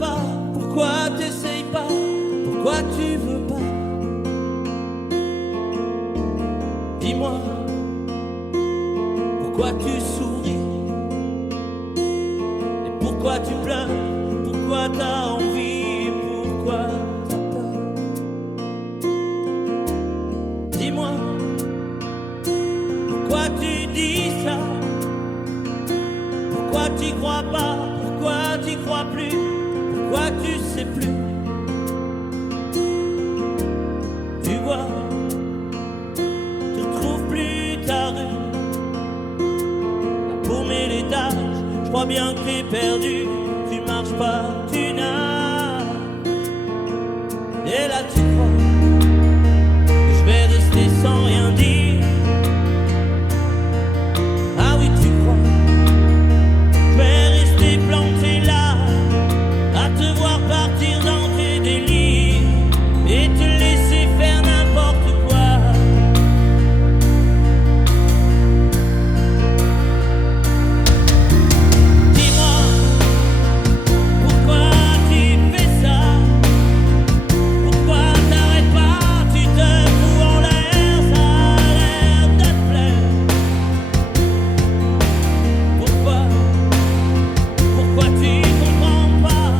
pas? Pourquoi t'essayes pas? Pourquoi tu veux pas? Dis-moi, pourquoi tu souris? Et pourquoi tu pleures? Pourquoi t'as envie? Pourquoi t'as peur? Dis-moi, pourquoi tu dis ça? Pourquoi t'y crois pas? Pourquoi t'y crois plus? Pourquoi tu sais plus? Tu vois, tu retrouves plus ta rue. La paumée l'étage, je crois bien que t'es perdu. Tu marches pas, tu nages. Et là tu crois que je vais rester sans rien dire. Ah oui, tu crois je vais rester planté là, à te voir partir dans tes délires et te laisser faire n'importe quoi. Dis-moi, pourquoi tu fais ça? Pourquoi t'arrêtes pas? Tu te fous en l'air, ça a l'air de te plaire. Pourquoi tu comprends pas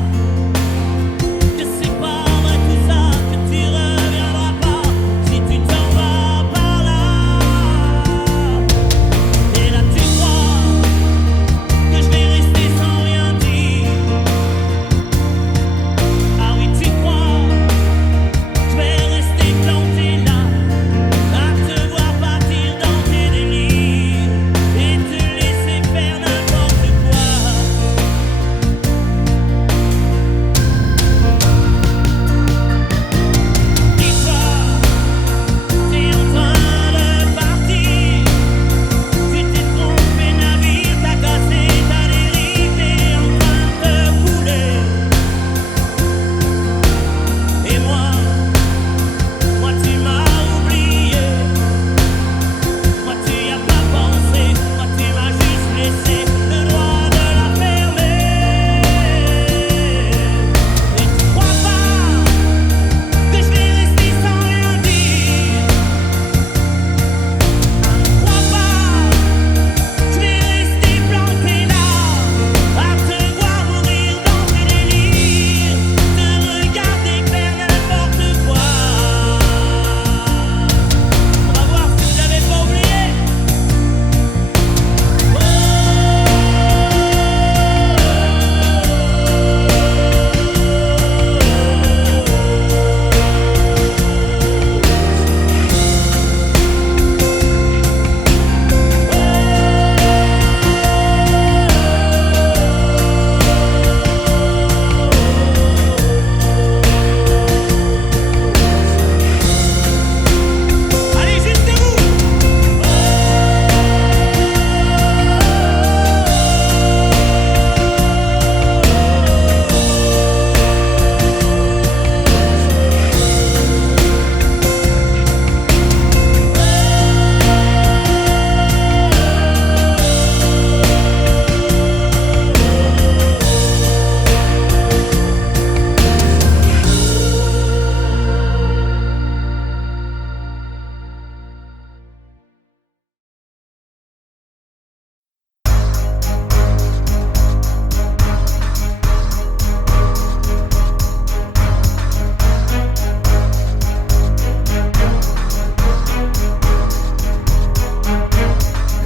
que c'est pas vrai tout ça, que tu reviendras pas si tu t'en vas par là? Et là tu crois que je vais rester sans rien dire. Ah oui, tu crois je vais rester planté là, à te voir partir dans tes délires et te laisser faire n'importe quoi. Dis-toi, t'es en train de partir. Tu t'es trompé navire, t'as cassé ta dérive, t'es en train de couler. Et moi tu m'as oublié. Moi tu y as pas pensé. Moi tu m'as juste laissé le droit de la fermer. Et tu crois pas que je vais rester sans rien dire? Crois pas je vais rester planté là, à te voir mourir dans tes délires, te regarder faire n'importe quoi. On va voir si vous l'avez pas oublié. Allez, jusqu'à vous.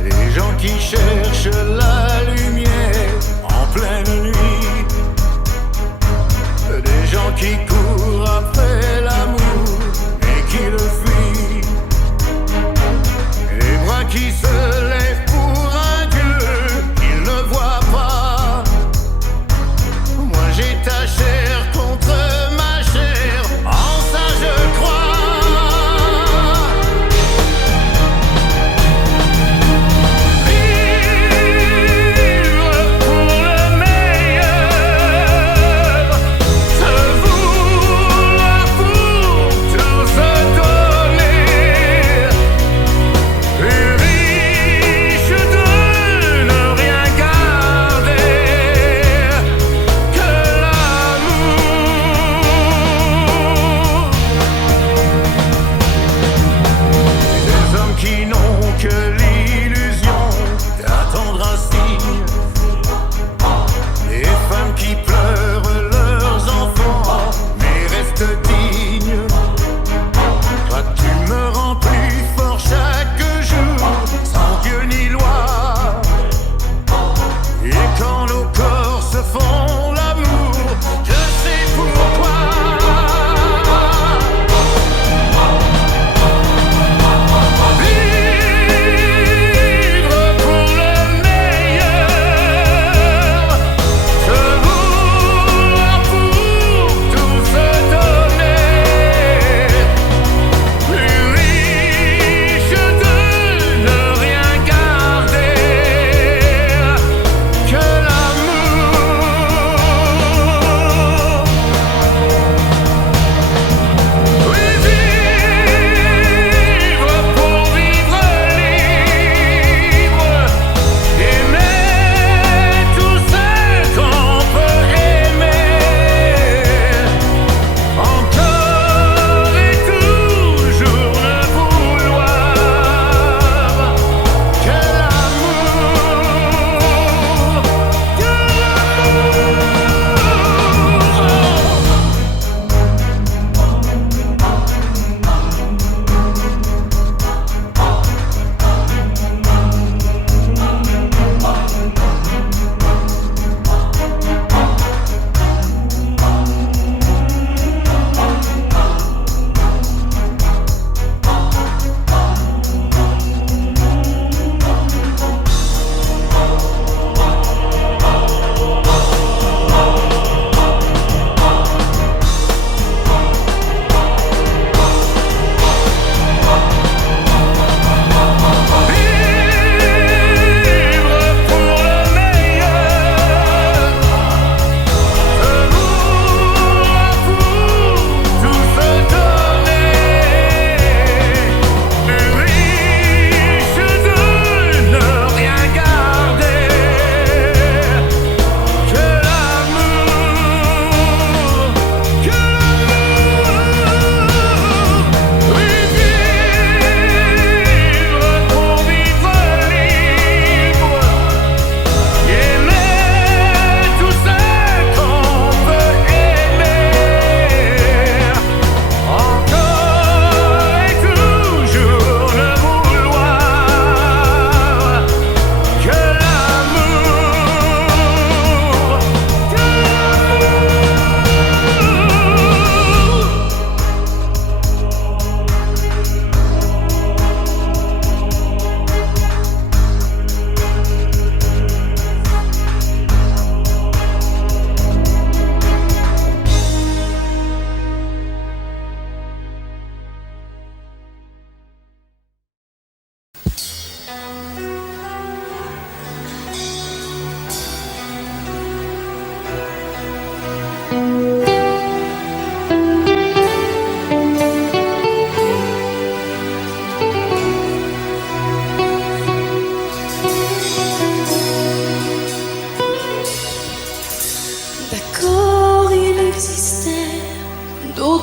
Les gens qui cherchent la lumière en pleine nuit, des gens qui courent après l'amour et qui le fuient, les bras qui se lèvent pour un Dieu qu'ils ne voient pas. Moi j'ai ta chair contre ma chair, en ça je crois. Vivre pour le meilleur, se vouer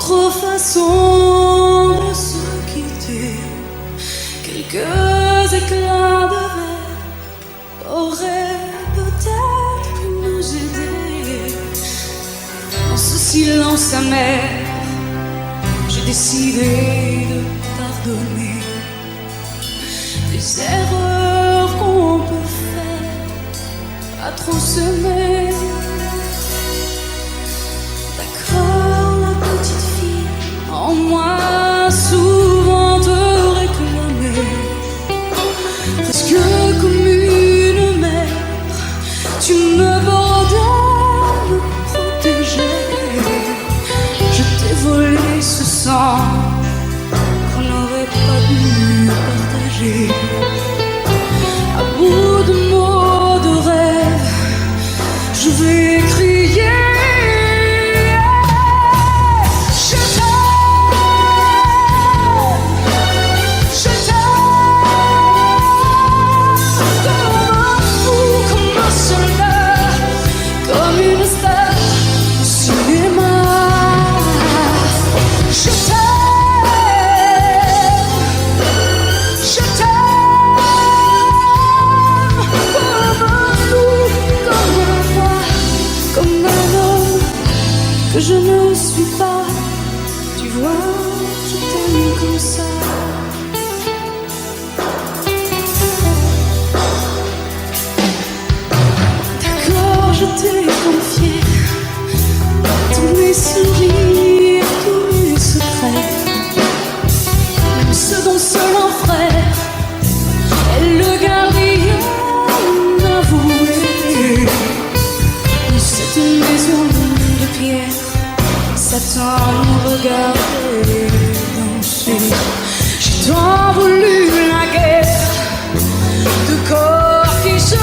Autre façon de se quitter, quelques éclats de verre auraient peut-être pu nous aider. Dans ce silence amer, j'ai décidé de pardonner des erreurs qu'on peut faire à trop s'aimer. D'accord, la petite fille en moi souvent te réclamait, presque comme une mère, tu me bordais, me protégeais. Je t'ai volé ce sang qu'on n'aurait pas dû partager. À bout de mots, de rêves, je vais crier. Je ne suis pas, tu vois, je t'aime comme ça. D'accord, je t'ai confié tous mes sourires, tous mes secrets, même ceux dont seul un frère est le gardien avoué de cette maison de pierre. Satan nous regardait danser. J'ai tant voulu la guerre de corps qui se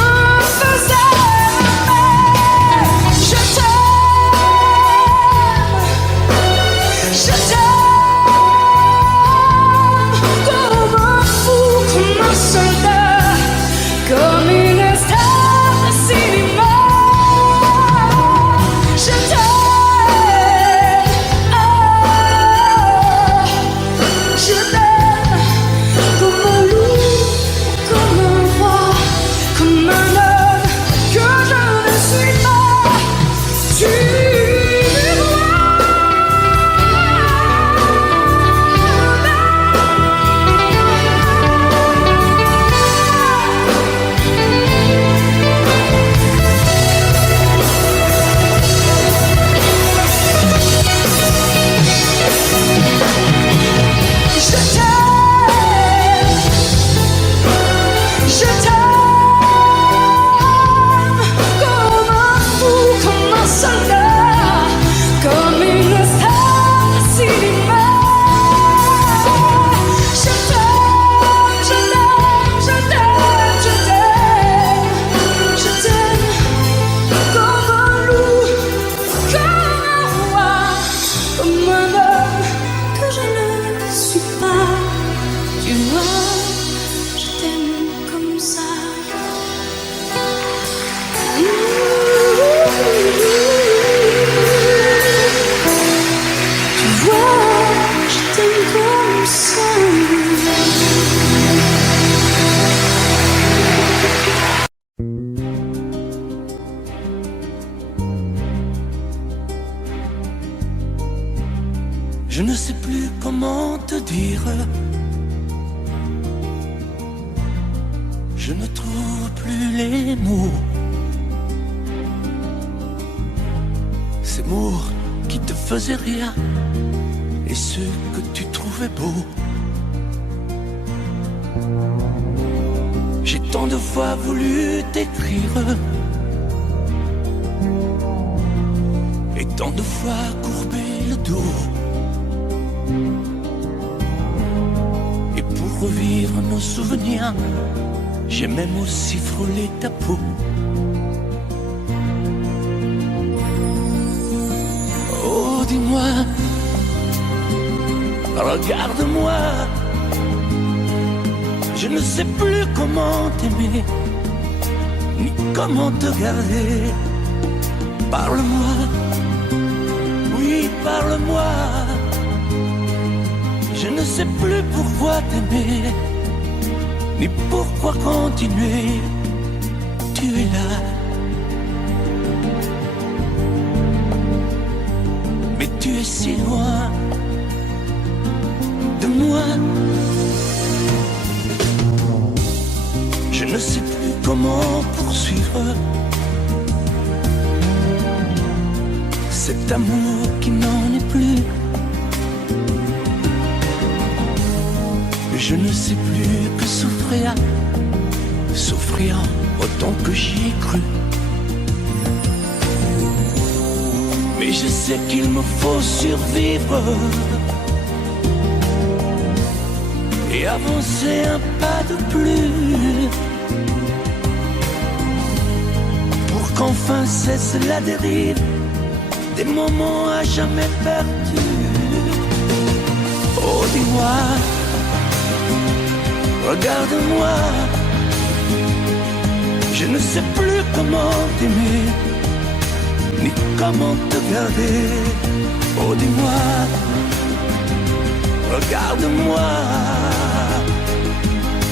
faisaient aimer. Je t'aime, comme un fou, comme un soldat, comme une star de cinéma. Je t'aime. Je ne sais plus comment te dire. Je ne trouve plus les mots. Ces mots qui te faisaient rien et ceux que tu trouvais beaux. J'ai tant de fois voulu t'écrire et tant de fois courbé le dos. Et pour revivre nos souvenirs, j'ai même aussi frôlé ta peau. Oh, dis-moi, regarde-moi, je ne sais plus comment t'aimer, ni comment te garder. Parle-moi, oui, parle-moi. sais plus pourquoi t'aimer, ni pourquoi continuer. Tu es là, mais tu es si loin de moi. Je ne sais plus comment poursuivre cet amour qui n'en est plus. Je ne sais plus que souffrir, souffrir autant que j'y ai cru. Mais je sais qu'il me faut survivre et avancer un pas de plus pour qu'enfin cesse la dérive des moments à jamais perdus. Oh, dis-moi, regarde-moi, je ne sais plus comment t'aimer, ni comment te garder. Oh, dis-moi, regarde-moi,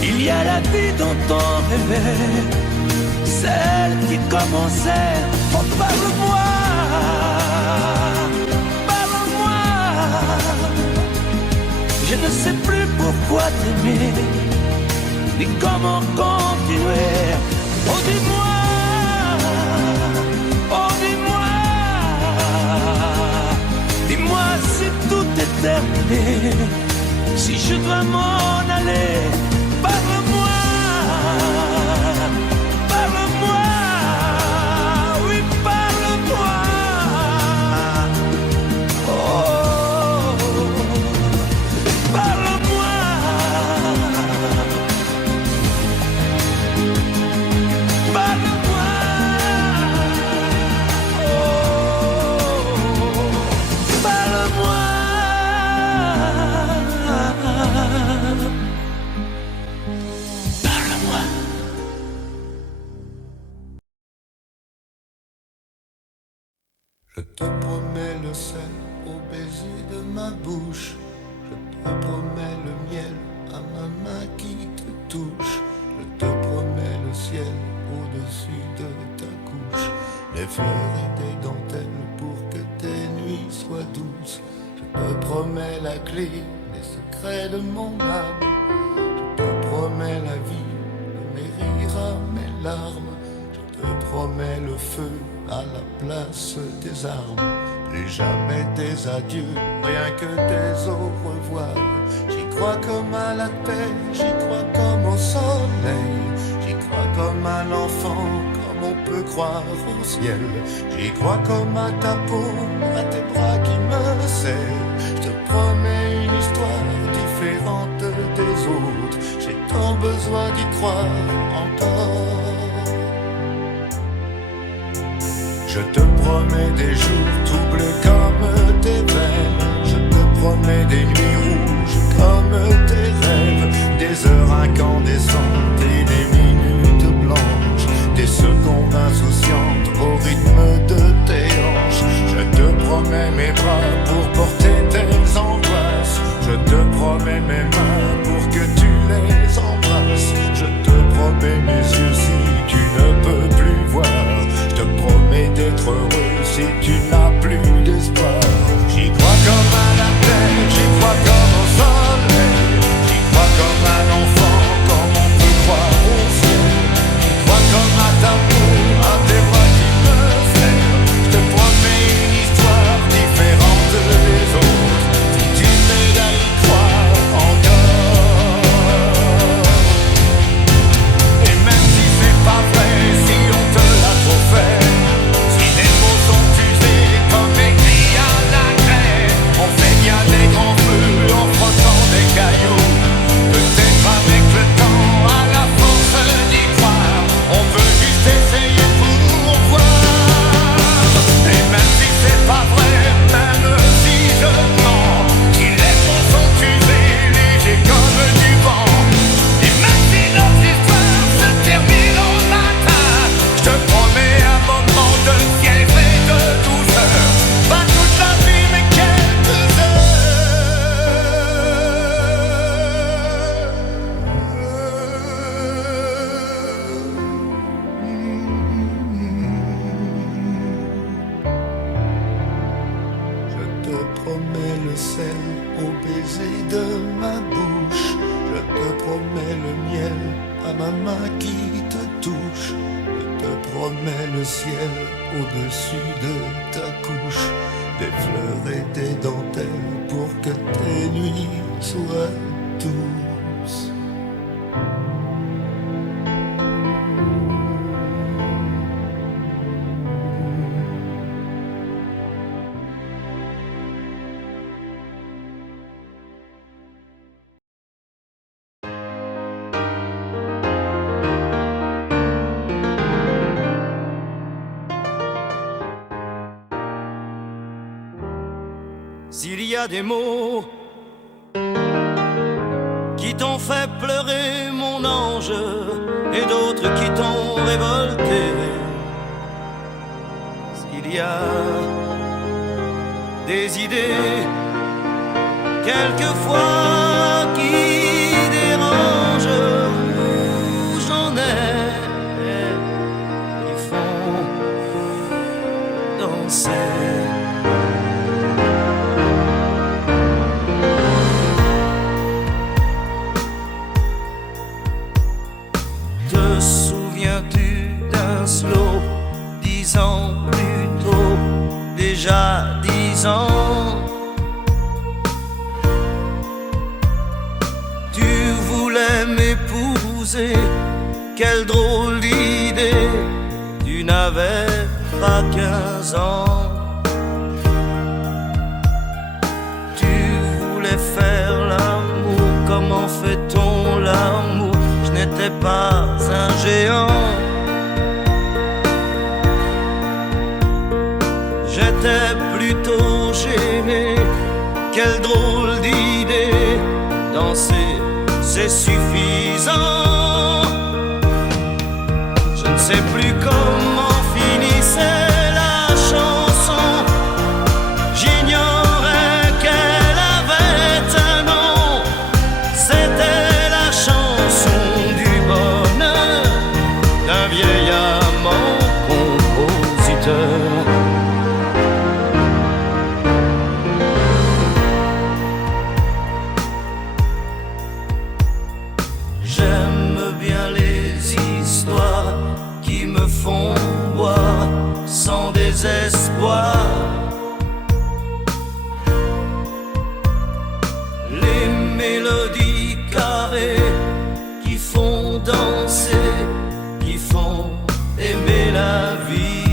il y a la vie dont on rêvait, celle qui commençait. Oh, parle-moi, parle-moi, je ne sais plus pourquoi t'aimer, ni comment continuer. Oh, dis-moi, oh, dis-moi, dis-moi si tout est terminé, si je dois m'en aller. Parle-moi, parle-moi, oui, parle-moi. Oh, parle-moi. Je te promets le sel au baiser de ma bouche. Je te promets le miel à ma main qui te touche. Je te promets le ciel au-dessus de ta couche. Des fleurs et des dentelles pour que tes nuits soient douces. Je te promets la clé des secrets de mon âme. Je te promets la vie de mes rires à mes larmes. Je te promets le feu à la place des armes. Plus jamais des adieux, rien que des au revoir. J'y crois comme à la terre, j'y crois comme au soleil. J'y crois comme à l'enfant, comme on peut croire au ciel. J'y crois comme à ta peau, à tes bras qui me serrent. Je te promets une histoire différente des autres. J'ai tant besoin d'y croire encore. Je te promets des jours tout bleus comme tes veines. Je te promets des nuits rouges comme tes rêves. Des heures incandescentes et des minutes blanches. Des secondes insouciantes au rythme de tes hanches. Je te promets mes bras pour porter tes angoisses. Je te promets mes mains pour que tu les embrasses. Je te promets mes yeux si tu ne peux plus voir. Je te promets d'être heureux si tu n'as plus d'espoir. J'y crois comme à la terre, j'y crois comme au soleil. J'y crois comme à l'enfant, comme on peut croire au ciel. J'y crois comme à ta peau, à tes bras qui me serrent. Je te promets une histoire différente des autres. Si tu m'aides à y croire encore. Et même si c'est pas vrai, si on te l'a trop fait, si les mots sont usés te promets le sel au baiser de ma bouche. Je te promets le miel à ma main qui te touche. Je te promets le ciel au-dessus de ta couche. Des fleurs et des dentelles pour que tes nuits soient douces. S'il y a des mots qui t'ont fait pleurer, mon ange, et d'autres qui t'ont révolté, s'il y a des idées quelquefois qui dérangent, j'en ai qui font danser. Slow, 10 ans plus tôt, déjà 10 ans. Tu voulais m'épouser, quelle drôle d'idée, tu n'avais pas 15 ans. Tu voulais faire l'amour, comment fait-on l'amour? Je n'étais pas un géant. J'étais plutôt gêné, quelle drôle d'idée, danser c'est suffisant. Je ne sais plus comment finissait la chanson, j'ignorais qu'elle avait un nom, c'était la chanson du bonheur d'un vieil amant compositeur. Sans désespoir, les mélodies carrées qui font danser, qui font aimer la vie.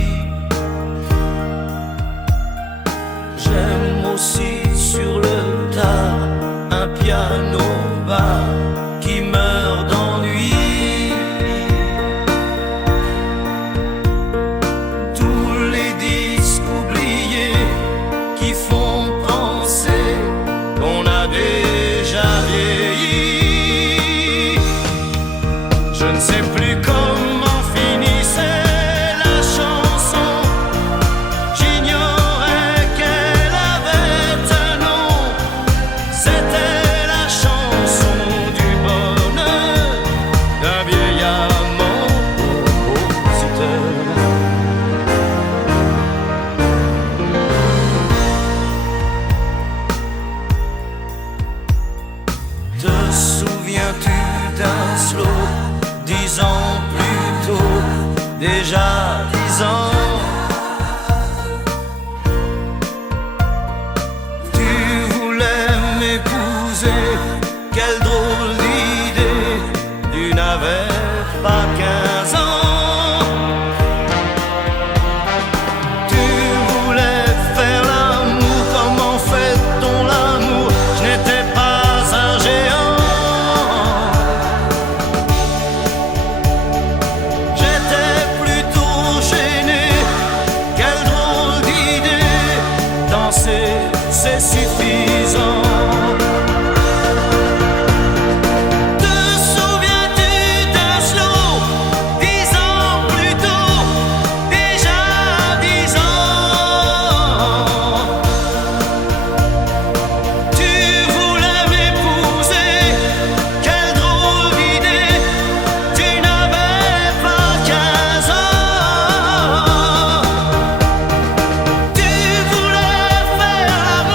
J'aime aussi sur le tard un piano bas qui meurt d'ennui. Je ne sais plus comment finissait la chanson, j'ignorais qu'elle avait un nom, c'était la chanson du bonheur d'un vieil amant compositeur. Te souviens-tu d'un slow? 10 ans plus tôt, déjà 10 ans. Tu voulais m'épouser, quelle drôle d'idée, tu n'avais pas 15 ans. Tu voulais faire l'amour, comment fait-on l'amour? Je n'étais pas un géant. C'est suffisant. Te souviens-tu d'un slow? 10 ans plus tôt, déjà 10 ans. Tu voulais m'épouser, quelle drôle d'idée, tu n'avais pas 15 ans. Tu voulais faire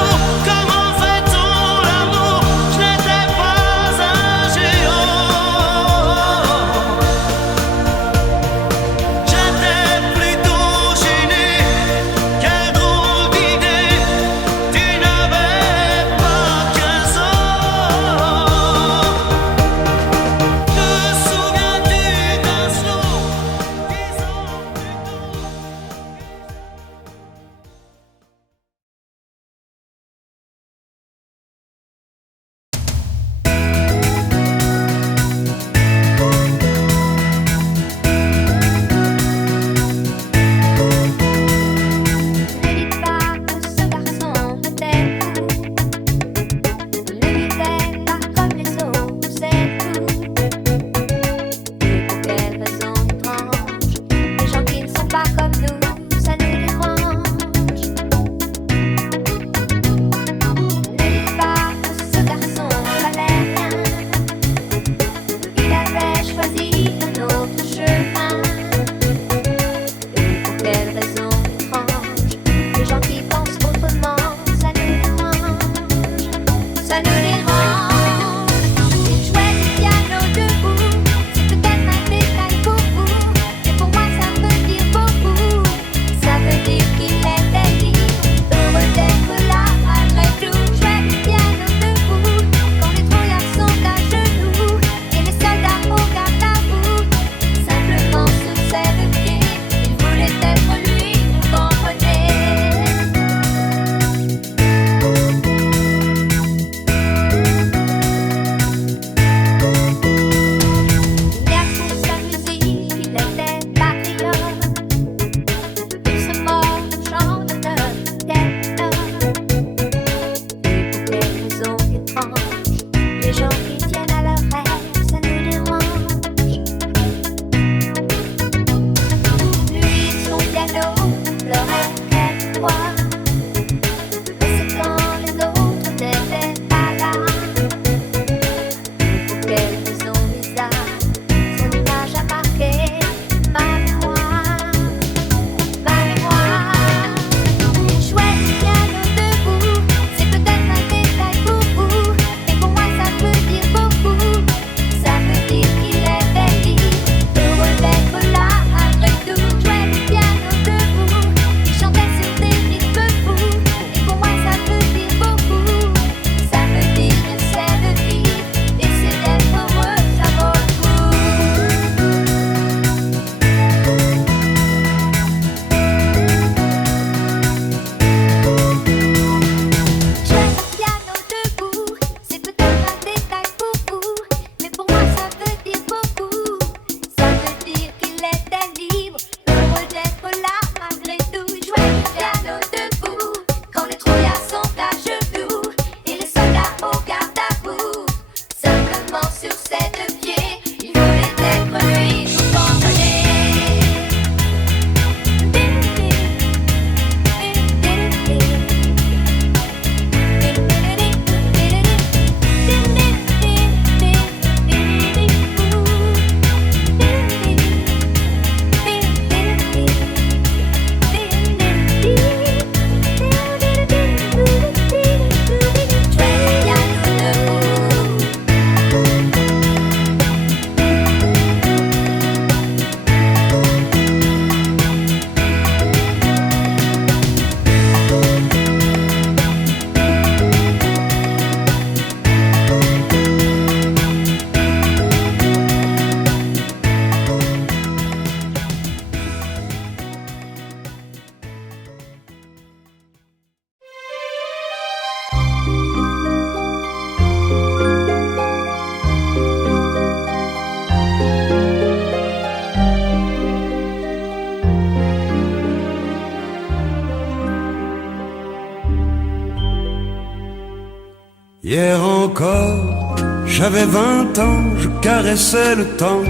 Hier encore, j'avais 20 ans, je caressais le temps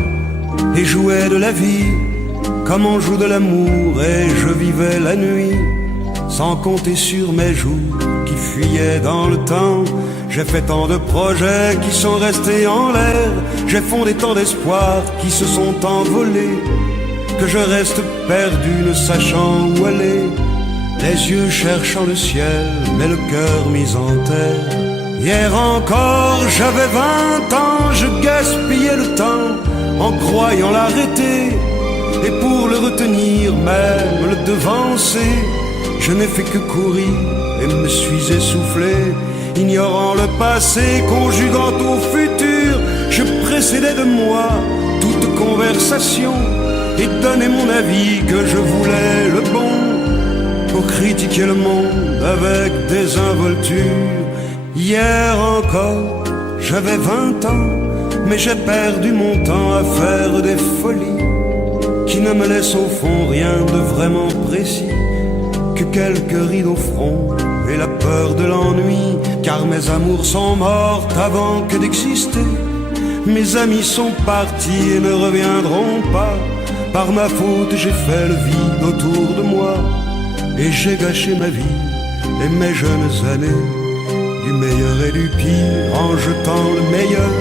et jouais de la vie comme on joue de l'amour, et je vivais la nuit sans compter sur mes jours qui fuyaient dans le temps. J'ai fait tant de projets qui sont restés en l'air, j'ai fondé tant d'espoirs qui se sont envolés, que je reste perdu ne sachant où aller, les yeux cherchant le ciel mais le cœur mis en terre. Hier encore j'avais 20 ans, je gaspillais le temps en croyant l'arrêter, et pour le retenir, même le devancer, je n'ai fait que courir et me suis essoufflé. Ignorant le passé, conjuguant au futur, je précédais de moi toute conversation et donnais mon avis que je voulais le bon, pour critiquer le monde avec désinvolture. Hier encore, j'avais 20 ans, mais j'ai perdu mon temps à faire des folies qui ne me laissent au fond rien de vraiment précis, que quelques rides au front et la peur de l'ennui, car mes amours sont mortes avant que d'exister. Mes amis sont partis et ne reviendront pas. Par ma faute j'ai fait le vide autour de moi, et j'ai gâché ma vie et mes jeunes années, du meilleur et du pire en jetant le meilleur.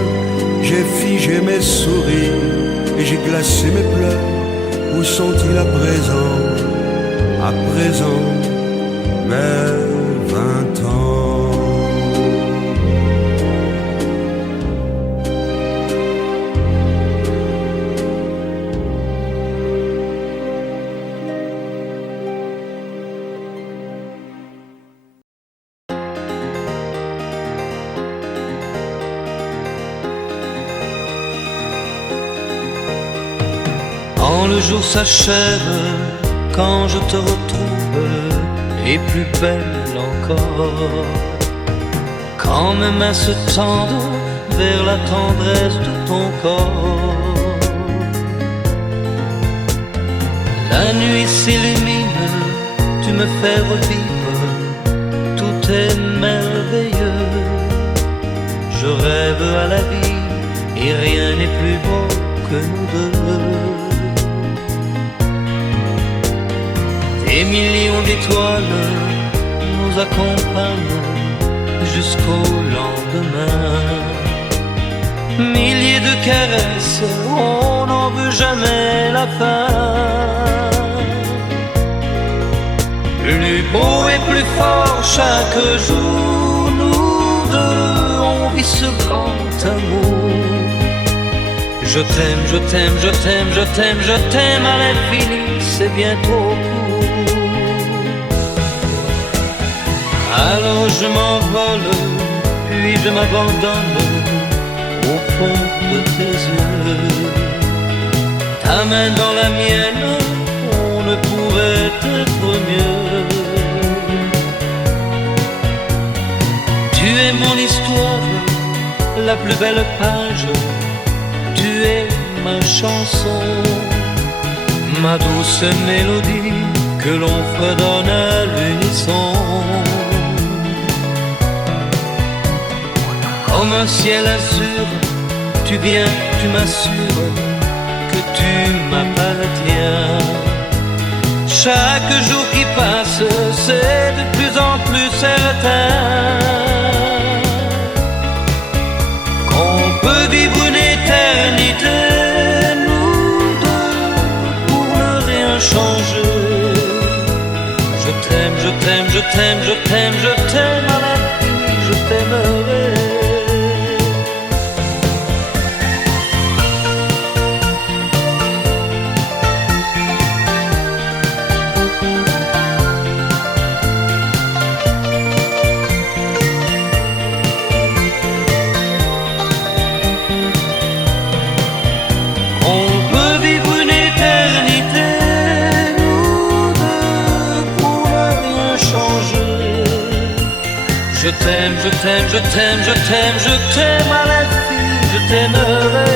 J'ai figé mes sourires et j'ai glacé mes pleurs. Où sont-ils à présent, à présent, mes 20 ans? Quand le jour s'achève, quand je te retrouve, et plus belle encore, quand mes mains se tendent vers la tendresse de ton corps, la nuit s'illumine, tu me fais revivre, tout est merveilleux. Je rêve à la vie et rien n'est plus beau que nous deux. Des millions d'étoiles nous accompagnent jusqu'au lendemain. Milliers de caresses, on n'en veut jamais la fin. Plus beau et plus fort chaque jour, nous deux, on vit ce grand amour. Je t'aime, je t'aime, je t'aime, je t'aime, je t'aime à l'infini, c'est bien trop court. Alors je m'envole, puis je m'abandonne au fond de tes yeux. Ta main dans la mienne, on ne pourrait être mieux. Tu es mon histoire, la plus belle page. Tu es ma chanson, ma douce mélodie que l'on fredonne à l'unisson. Comme un ciel azur, tu viens, tu m'assures que tu m'appartiens. Chaque jour qui passe, c'est de plus en plus certain qu'on peut vivre une éternité, nous deux, pour ne rien changer. Je t'aime, je t'aime, je t'aime, je t'aime, je t'aime à l'infini, je t'aimerai. Je t'aime, je t'aime, je t'aime, je t'aime, je t'aime à l'infini, je t'aimerai.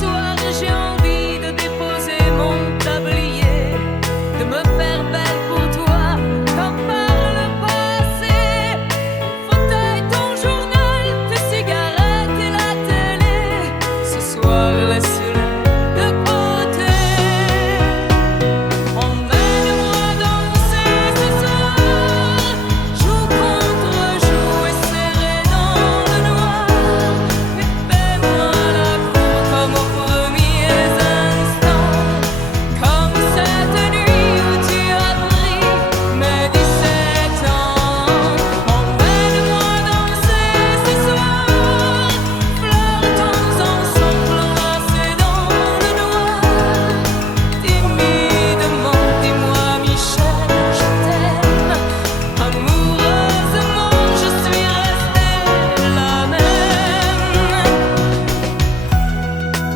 soir j'ai envie de déposer mon tablier, de me faire belle pour toi comme par le passé. Ton fauteuil, ton journal, tes cigarettes et la télé, ce soir laisse-les de côté. Emmène-moi danser ce soir, joue contre joue et serré dans le noir, et fais-moi la cour comme aux premiers instants, comme cette nuit où tu as pris mes 17 ans. Emmène-moi danser ce soir, flirtons ensemble enlacés dans le noir, timidement, dis-moi Michel, je t'aime. Amoureusement, je suis restée la même.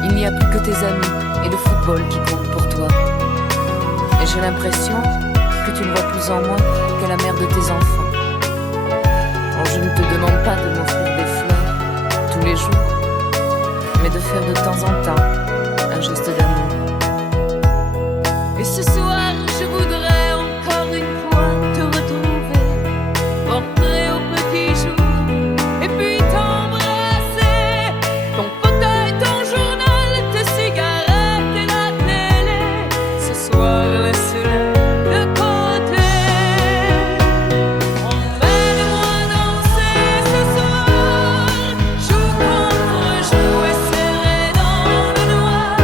Il n'y a plus que tes amis et le football qui comptent pour toi. Et j'ai l'impression que tu ne vois plus en moi que la mère de tes enfants. Alors je ne te demande pas de m'offrir des fleurs tous les jours, mais de faire de temps en temps un geste d'amour. Et ce soir, je voudrais encore une fois te retrouver, rentrer au petit jour, et puis t'embrasser. Ton fauteuil, ton journal, tes cigarettes et la télé, ce soir laisse-les de côté. Emmène-moi danser ce soir, joue contre joue et serré dans le noir,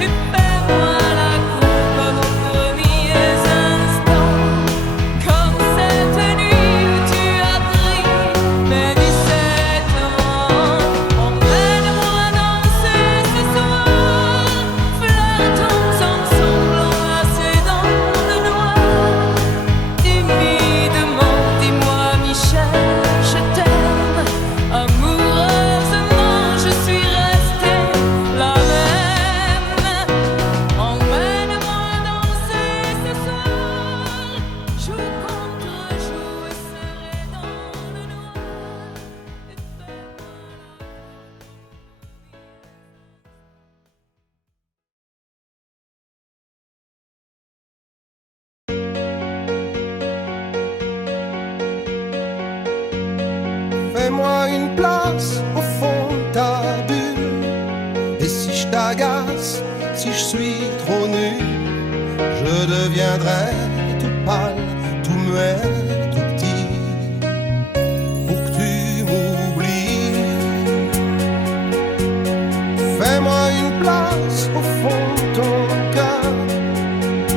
et fais-moi la cour comme aux premiers instants, comme cette nuit où tu as pris mes 17 ans. Emmène-moi danser ce soir, flirtons ensemble enlacés dans le noir, timidement, dis-moi Michel, je t'aime. Amoureusement, je suis restée la même. Emmène-moi danser ce soir, joue contre joue et serré dans le noir, et fais-moi Fais-moi une place au fond de ta bulle. Et si je t'agace, si je suis trop nul, je deviendrai tout pâle, tout muet, tout petit, pour que tu m'oublies. Fais-moi une place au fond de ton cœur,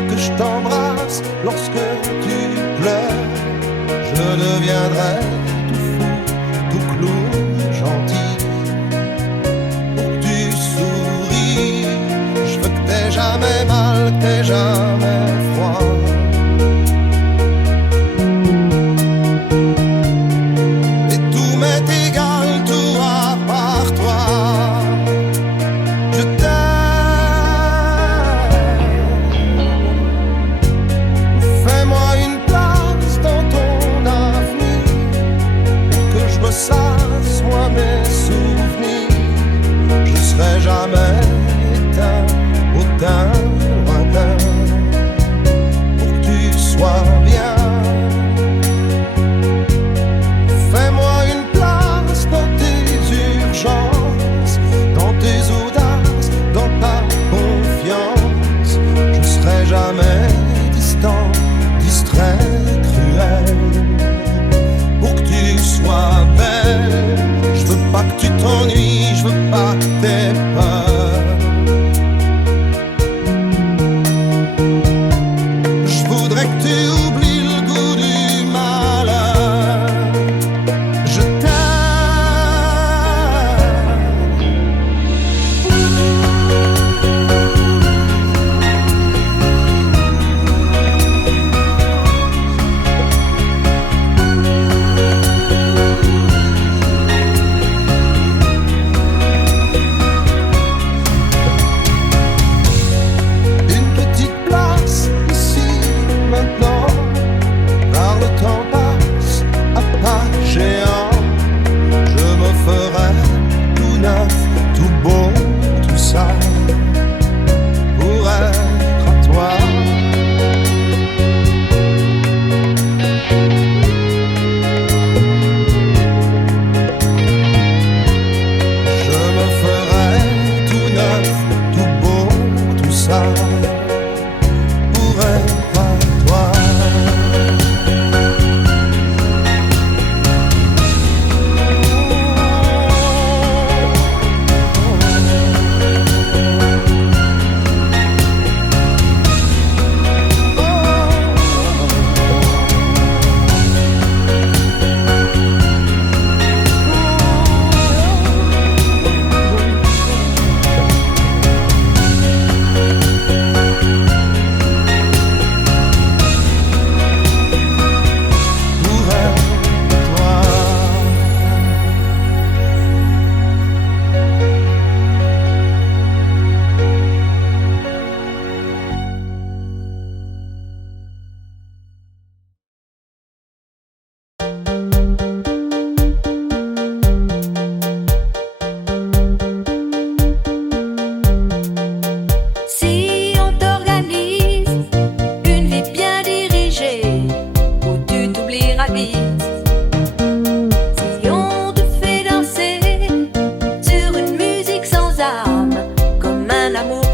que je t'embrasse lorsque tu pleures. Je deviendrai tout fou, tout clown, gentil, pour que tu souris. Je veux que t'aies jamais mal, que t'aies jamais froid. Et tout m'est égal, tout à part toi. Je t'aime. Fais-moi une place dans ton avenir, que je ressasse moi mes souvenirs. Je serai jamais éteint, autant lointain.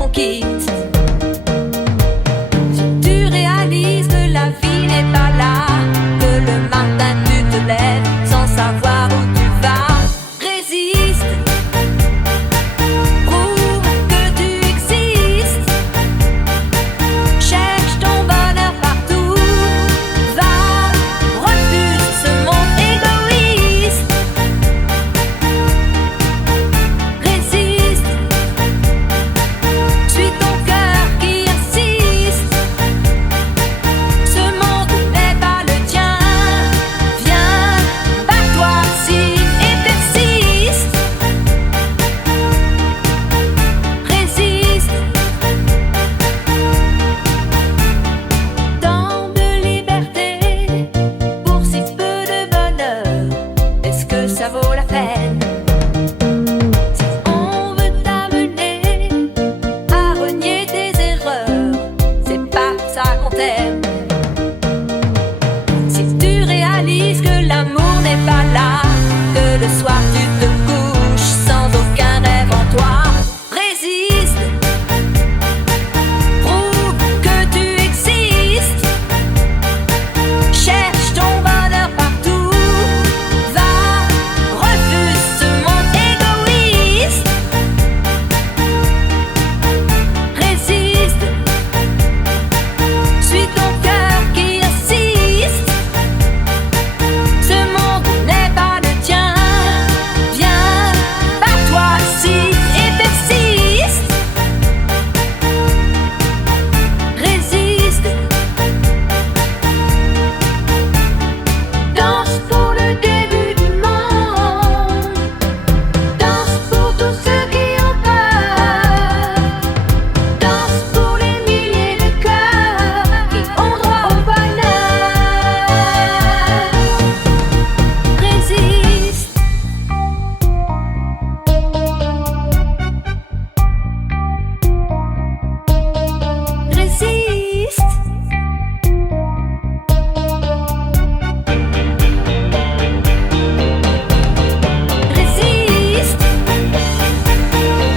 qu'on quitte. Si tu réalises que la vie n'est pas là, que le matin tu te lèves sans savoir où tu vas, résiste, prouve que tu existes, cherche ton bonheur partout, va, refuse ce monde égoïste, résiste, suis ton cœur qui insiste, ce monde n'est pas le tien, viens, bats-toi, signe et persiste, résiste, tant de liberté pour si peu de bonheur, est-ce que ça vaut la peine? Si on veut t'amener à renier tes erreurs, c'est pas pour ça qu'on t'aime. Si tu réalises que l'amour n'est pas là, que le soir tu te couches sans aucun rêve en toi, résiste, prouve que tu existes, cherche ton bonheur partout, va, refuse ce monde égoïste, résiste, suis ton cœur qui insiste, ce monde n'est pas le tien, viens, bats-toi, signe et persiste, résiste, danse pour le début du monde, danse pour tous ceux qui ont peur, danse pour les milliers de cœurs qui ont droit au bonheur, résiste, résiste, résiste,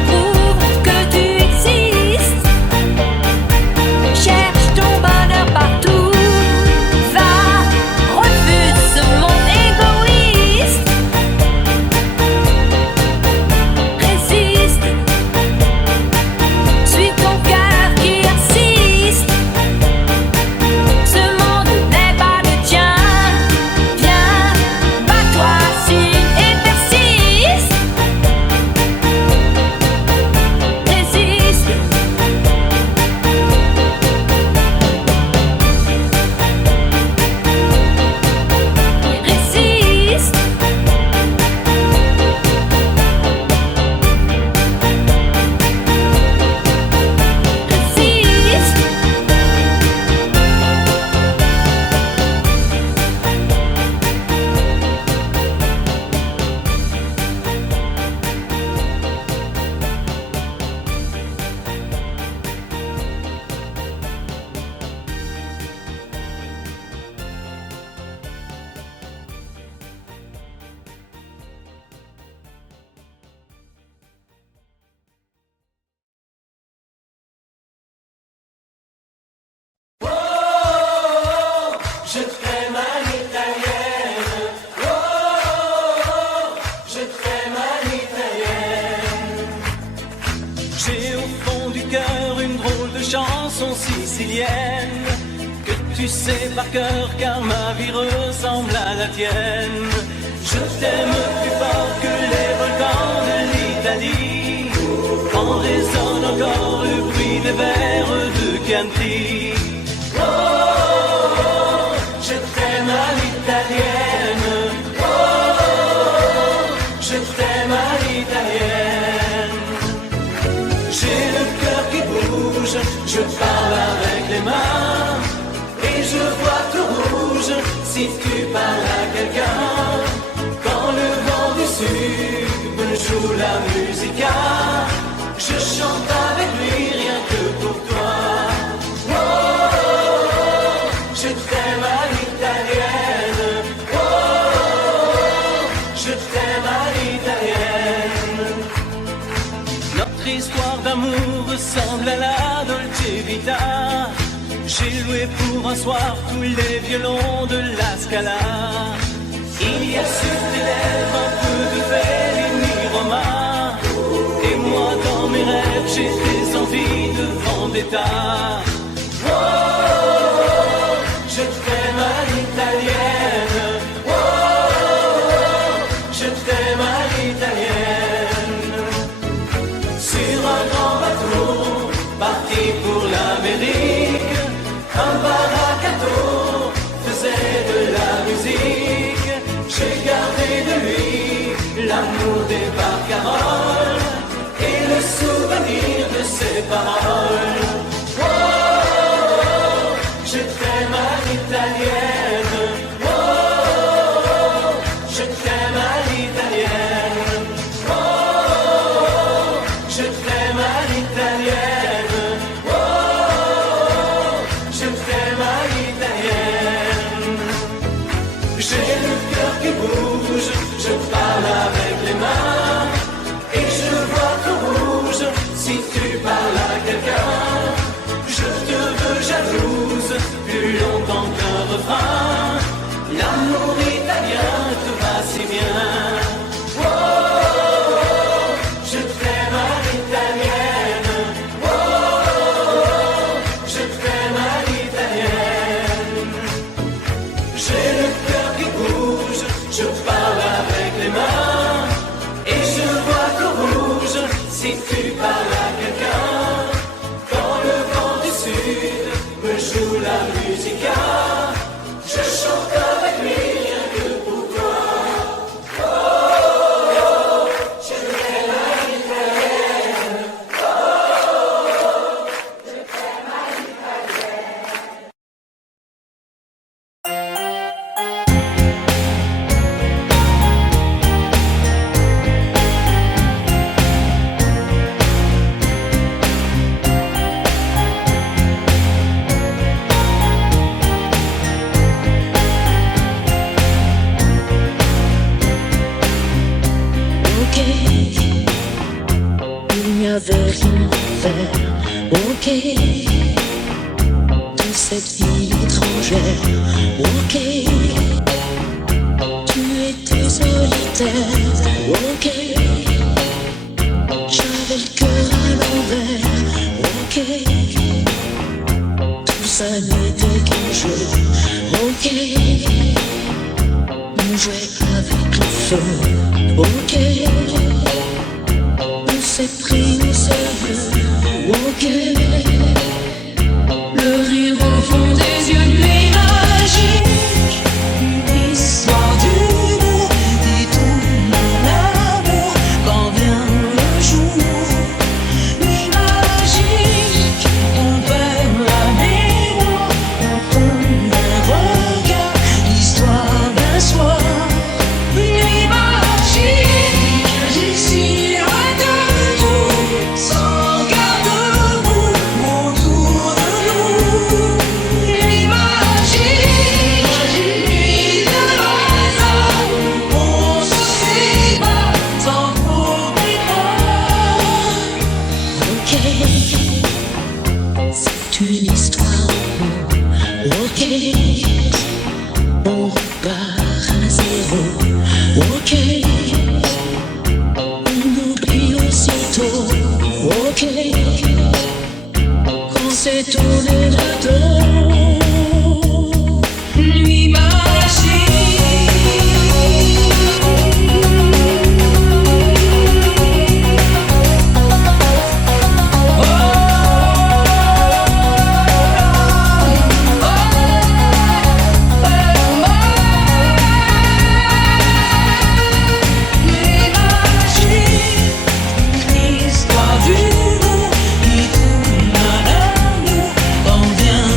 prouve que tu existes, cherche ton bonheur partout, va, refuse ce monde égoïste, résiste, suis ton cœur qui insiste, ce monde n'est pas le tien, viens, bats-toi, signe et persiste, résiste, résiste, résiste. Je t'aime à l'italienne. Oh, je t'aime à l'italienne. J'ai au fond du cœur une drôle de chanson sicilienne que tu sais par cœur car ma vie ressemble à la tienne. Je t'aime plus fort que les volcans de l'Italie. En résonne encore le bruit des vers de Chianti. Oh, je t'aime à l'italienne. Oh, je t'aime à l'italienne. J'ai le cœur qui bouge, je parle avec les mains et je vois tout rouge si tu parles à quelqu'un. Quand le vent du sud me joue la musica, je chante avec lui rien que pour toi. Oh, je t'aime à l'italienne. Oh, je t'aime à l'italienne. Notre histoire d'amour ressemble à la Dolce Vita. J'ai loué pour un soir tous les violons de la Scala. Il y a sur tes lèvres un peu de Fellini Roma. Et moi dans mes rêves j'ai des envies de vendetta. Oh, je t'aime à l'italienne. Oh, je t'aime à l'italienne. Sur un grand bateau, parti pour l'Amérique, un baracato faisait de la musique. J'ai gardé de lui l'amour des barcaroles et le souvenir de ses paroles. Oh, je t'aime à l'italienne. Oh, je t'aime à l'italienne. Oh, je t'aime à l'italienne. Oh, je t'aime à l'italienne. J'ai le cœur qui bouge, je parle avec les mains et je vois tout rouge si tu parles à quelqu'un. Je te veux jalouse plus longtemps qu'un refrain. L'amour italien te va si bien. Oh, je t'aime à l'italienne. Oh, je t'aime à l'italienne. J'ai le cœur qui bouge, je parle avec les mains et je vois tout rouge si tu parles à quelqu'un. Quand le vent du sud me joue la musica, je chante avec lui rien que pour toi. Oh, je t'aime à l'italienne. Oh, je t'aime à l'italienne. Ok, il n'y avait rien à faire. Ok, dans cette ville étrangère. Ok, tu étais solitaire. Ok, j'avais le cœur à l'envers. Ok, tout ça n'était qu'un jeu. Ok, on jouait avec le feu. Ok, on s'est pris au sérieux. Ok, le rire au fond des yeux, nuit magique, une histoire d'humour et tout mon amour quand vient le jour. Nuit magique, on perd la mémoire, on tombe un regard, l'histoire d'un soir. Nuit magique, ici loin de nous, sans garde-boue, autour de nous. Nuit magique, nuit de hasard, on se sépare sans problème. Ok, c'est une histoire d'amour. Ok, on repart à zéro. Ok, on oublie aussitôt. Ok, quand c'est tourné le dos. Nuit magique. L'histoire du monde qui tourne à l'amour quand vient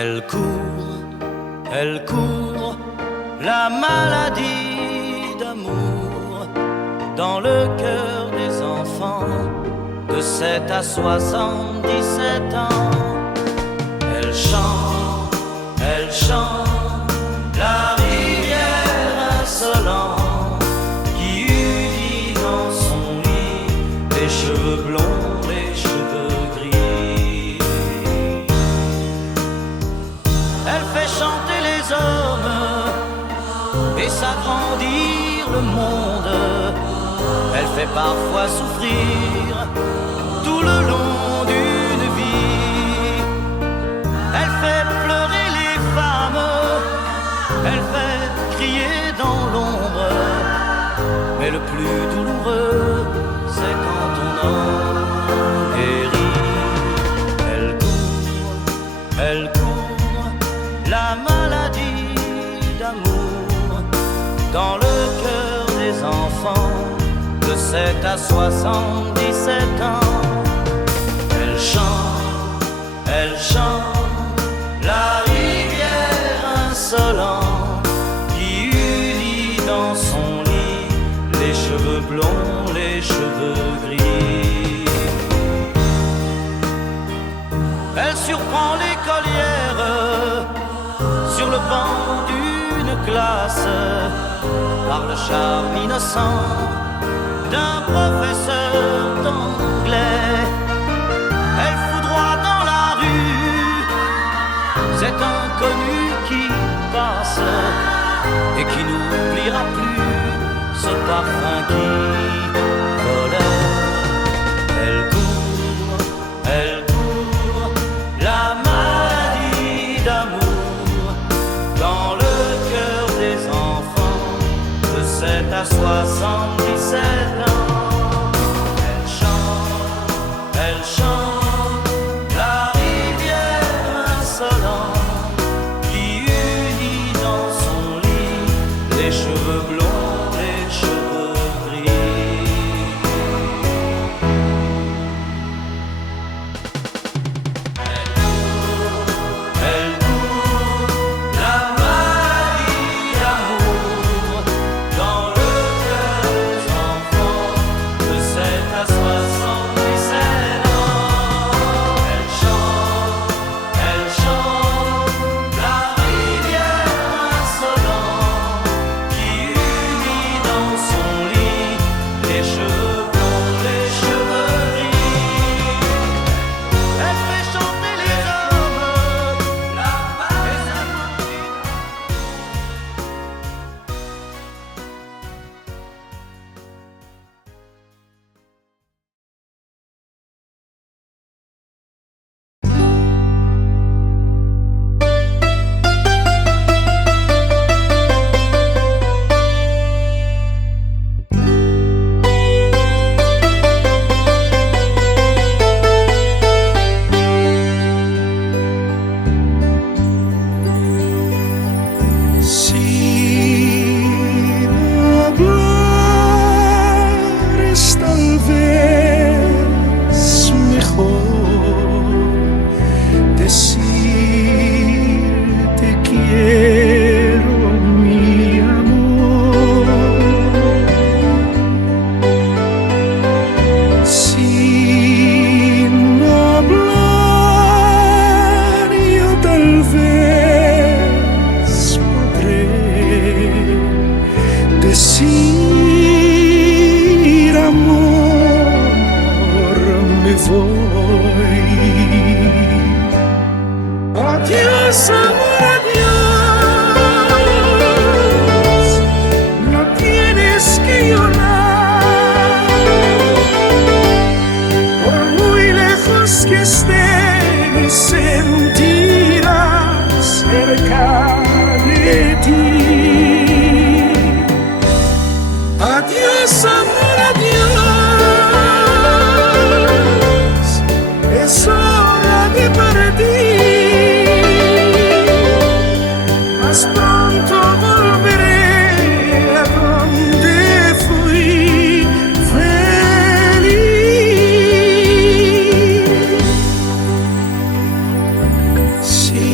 elle court, la maladie d'amour dans le cœur des enfants de 7 à 77 ans. Elle chante la rivière insolente qui unit dans son lit les cheveux blonds, les cheveux gris. Elle fait chanter les hommes et s'agrandir le monde. Elle fait parfois souffrir tout le long d'une vie. Elle fait pleurer les femmes, elle fait crier dans l'ombre. Mais le plus douloureux, c'est quand on en guérit. Elle court, la maladie d'amour dans le cœur des enfants de 7 à 77 ans. Elle chante la rivière insolente qui unit dans son lit les cheveux blonds, les cheveux gris. Elle surprend l'écolière sur le banc d'une classe par le charme innocent d'un professeur d'anglais. Elle foudroie dans la rue cet inconnu qui passe et qui n'oubliera plus ce parfum qui volait. Elle court, la maladie d'amour dans le cœur des enfants de 7 à 77 ans. Elle chante la rivière insolente qui unit dans son lit les cheveux blonds, les cheveux gris. Elle court, la maladie d'amour dans le cœur des enfants de 7 à 77 ans. Elle chante la rivière insolente qui unit dans son lit les cheveux blonds, les cheveux gris. Elle fait chanter les hommes, la maladie. Si hablares tal vez mejor decirte quiero mi amor. Si no hablar yo tal vez podré decir amor, me voy. Adiós, amor, adiós. No tienes que llorar, por muy lejos que estés, me sentirás cerca de ti. Adiós, amor, adiós. Es hora de partir. Más pronto volveré a donde fui feliz. Si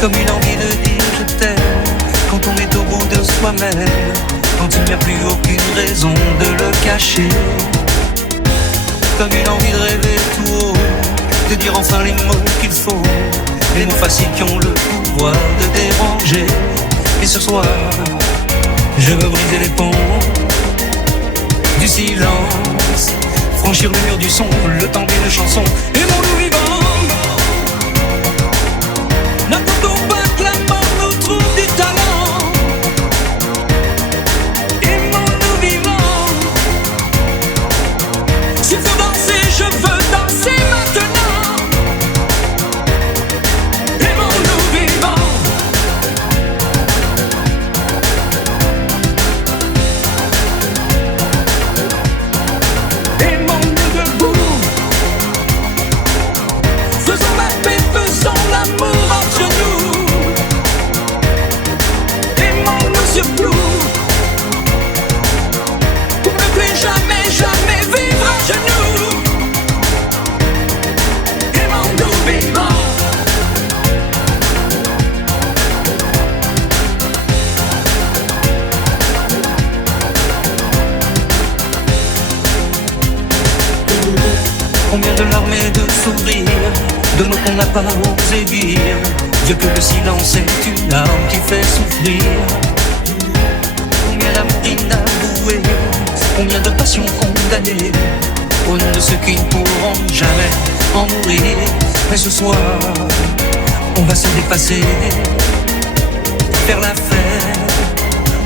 Comme une envie de dire je t'aime quand on est au bout de soi-même, quand il n'y a plus aucune raison de le cacher. Comme une envie de rêver tout haut, de dire enfin les mots qu'il faut, les mots faciles qui ont le pouvoir de déranger. Et ce soir, je veux briser les ponts du silence, franchir le mur du son, le temps d'une chanson. Aimons-nous vivants. N'attendons pas que la mort nous trouve du talent. Aimons-nous vivants. S'il faut danser, je veux danser maintenant. Aimons-nous vivants. Aimons-nous debout. Faisons la paix, faisons l'amour entre nous. Aimons-nous surtout, pour ne plus jamais, jamais vivre à genoux. Aimons-nous vivants. Combien de larmes et de sourires, de mots qu'on n'a pas osé dire. Dieu que le silence est une arme qui fait souffrir. Combien d'amour inavoué, combien de passions condamnées, au nom de ceux qui ne pourront jamais en mourir. Mais ce soir, on va se dépasser, faire la fête,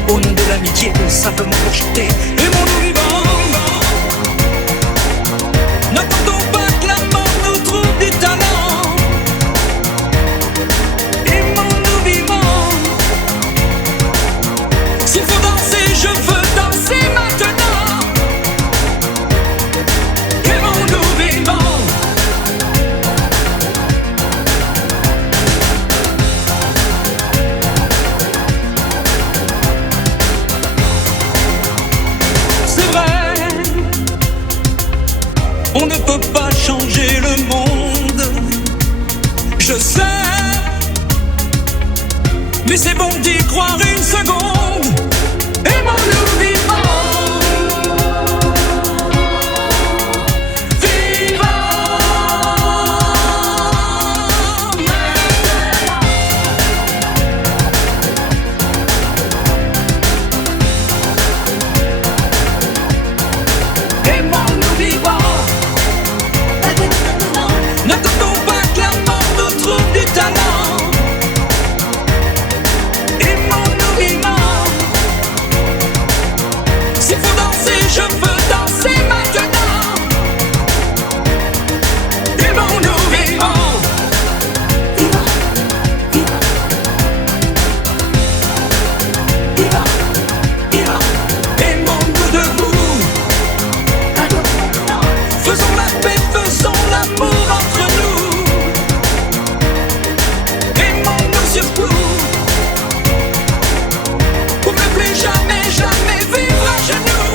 au nom de l'amitié, simplement pour chanter. Aimons-nous vivants. N'attendons pas que la mort nous trouve du talent. Aimons-nous vivants. S'il faut danser, je veux danser maintenant. Aimons-nous vivants. C'est vrai, on ne peut pas changer le monde, je sais, mais c'est bon d'y croire une seconde. Aimons-nous vivants. Aimons-nous vivants. N'attendons pas que la mort nous trouve du talent. Aimons-nous vivants. S'il faut danser, je veux danser maintenant. Aimons-nous vivants. Aimons-nous debout. Faisons la paix, faisons l'amour entre nous. Aimons-nous surtout, pour ne plus jamais, jamais vivre à genoux.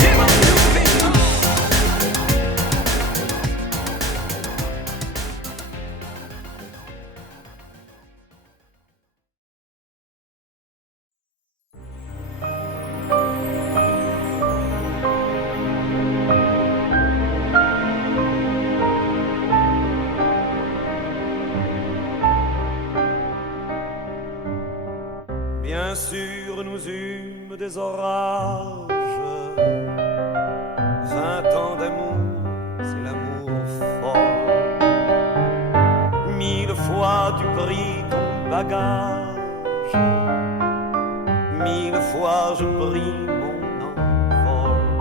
Aimons-nous vivants. Bien sûr, nous eûmes des orages. 20 ans d'amour, c'est l'amour fort. 1000 fois tu pris ton bagage. 1000 fois je pris mon envol.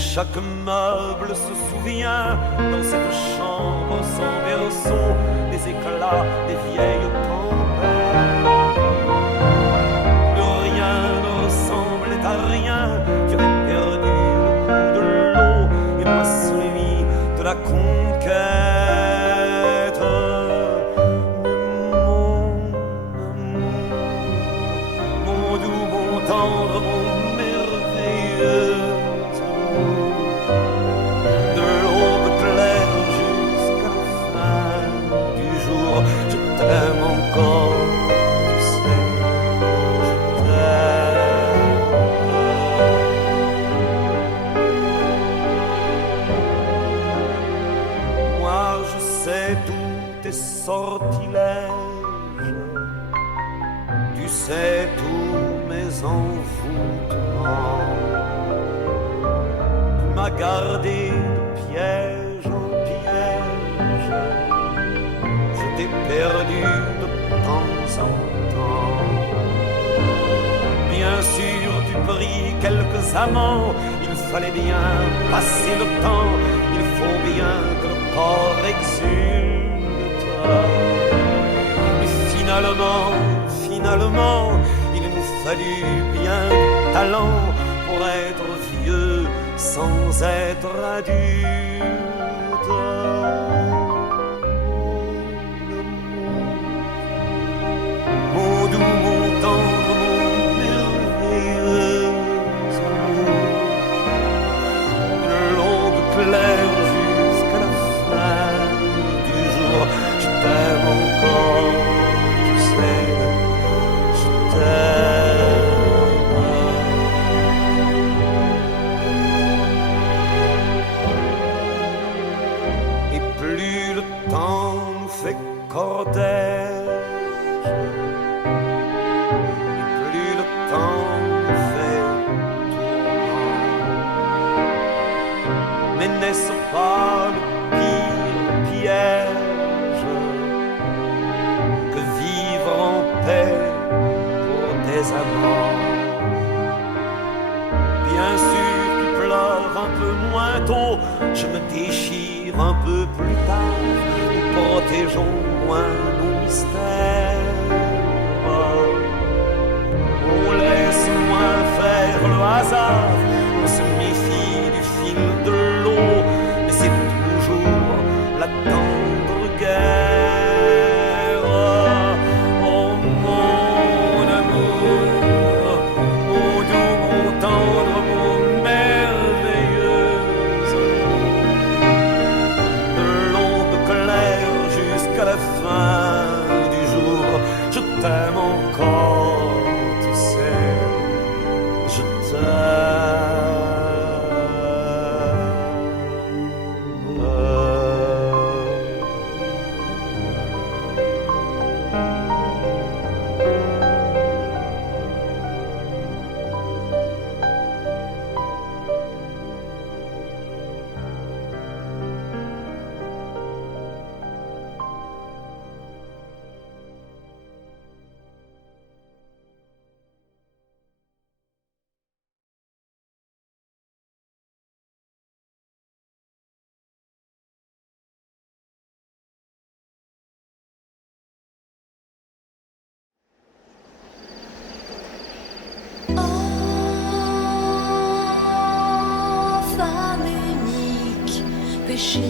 chaque meuble se souvient dans cette chambre sans berceau des éclats des vieilles tempêtes. Plus rien ne ressemblait à rien. Tu avais perdu le goût de l'eau et moi celui de la conquête. Mon doux, mon tendre, mon merveilleux amour, de l'aube claire jusqu'à la fin du jour, je t'aime encore, tu sais, je t'aime. Moi je sais tous tes sortilèges, tu sais tous mes envoûtements. Tu m'as gardé de piège en piège, je t'ai perdu de temps en temps. Bien sûr tu pris quelques amants, il fallait bien passer le temps, il faut bien que le corps exulte. Mais finalement, il nous fallut bien du talent pour être vieux sans être adulte. Mon doux, mon tendre, mon merveilleux amour, de l'aube claire jusqu'à la fin du jour, je t'aime encore, tu sais, je t'aime. Et plus le temps nous fait cortège, et plus le temps nous fait tourment. Mais n'est-ce pas le pire piège que vivre en paix pour des amants? Bien sûr, tu pleures un peu moins tôt, je me déchire un peu plus tard, nous protégeons moins nos mystères. On laisse moins faire le hasard, on se méfie du fil de l'eau, mais c'est toujours la tendre guerre. Oh mon amour, mon doux, mon tendre, mon merveilleux amour, de l'aube claire jusqu'à la fin du jour, je t'aime encore, tu sais, je Femme unique, péché